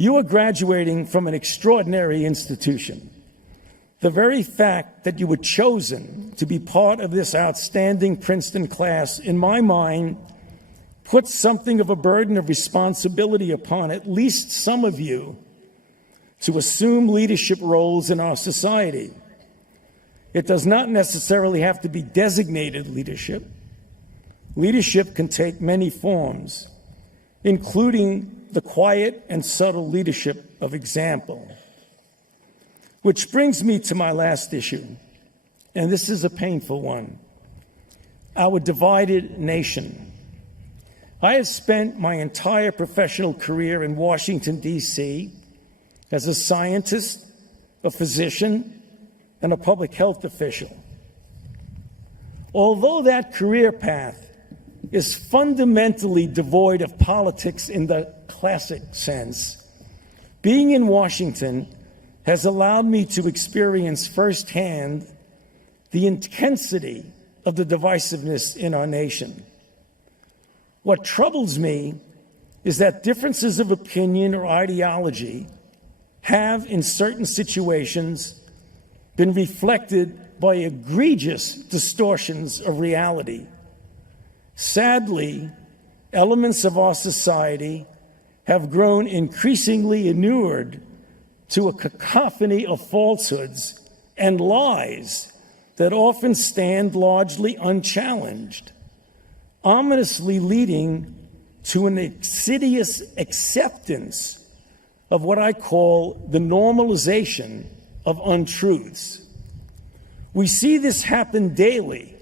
You are graduating from an extraordinary institution. The very fact that you were chosen to be part of this outstanding Princeton class, in my mind, puts something of a burden of responsibility upon at least some of you to assume leadership roles in our society. It does not necessarily have to be designated leadership. Leadership can take many forms, including the quiet and subtle leadership of example. Which brings me to my last issue, and this is a painful one: our divided nation. I have spent my entire professional career in Washington, D.C. as a scientist, a physician, and a public health official. Although that career path is fundamentally devoid of politics in the classic sense, being in Washington has allowed me to experience firsthand the intensity of the divisiveness in our nation. What troubles me is that differences of opinion or ideology have, in certain situations, been reflected by egregious distortions of reality. Sadly, elements of our society have grown increasingly inured to a cacophony of falsehoods and lies that often stand largely unchallenged, ominously leading to an insidious acceptance of what I call the normalization of untruths. We see this happen daily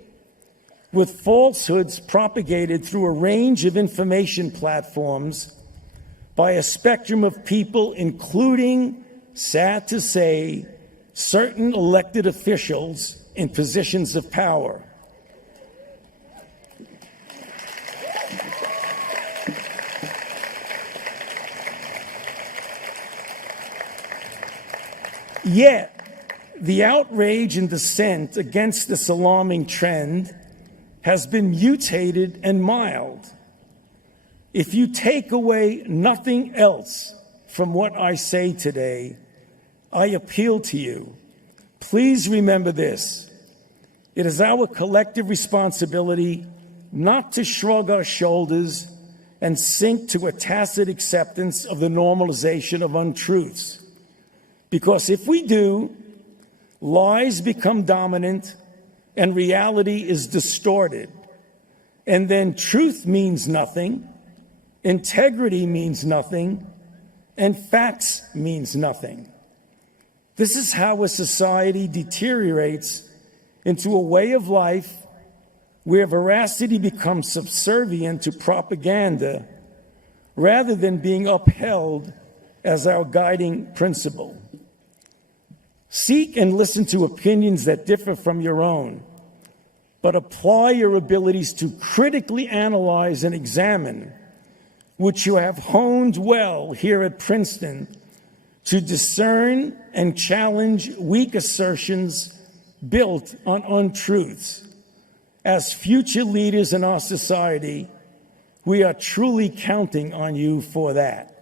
with falsehoods propagated through a range of information platforms by a spectrum of people, including, sad to say, certain elected officials in positions of power. Yet, the outrage and dissent against this alarming trend has been mutated and mild. If you take away nothing else from what I say today, I appeal to you. Please remember this: it is our collective responsibility not to shrug our shoulders and sink to a tacit acceptance of the normalization of untruths. Because if we do, lies become dominant and reality is distorted. And then truth means nothing, integrity means nothing, and facts means nothing. This is how a society deteriorates into a way of life where veracity becomes subservient to propaganda rather than being upheld as our guiding principle. Seek and listen to opinions that differ from your own, but apply your abilities to critically analyze and examine, which you have honed well here at Princeton, to discern and challenge weak assertions built on untruths. As future leaders in our society, we are truly counting on you for that.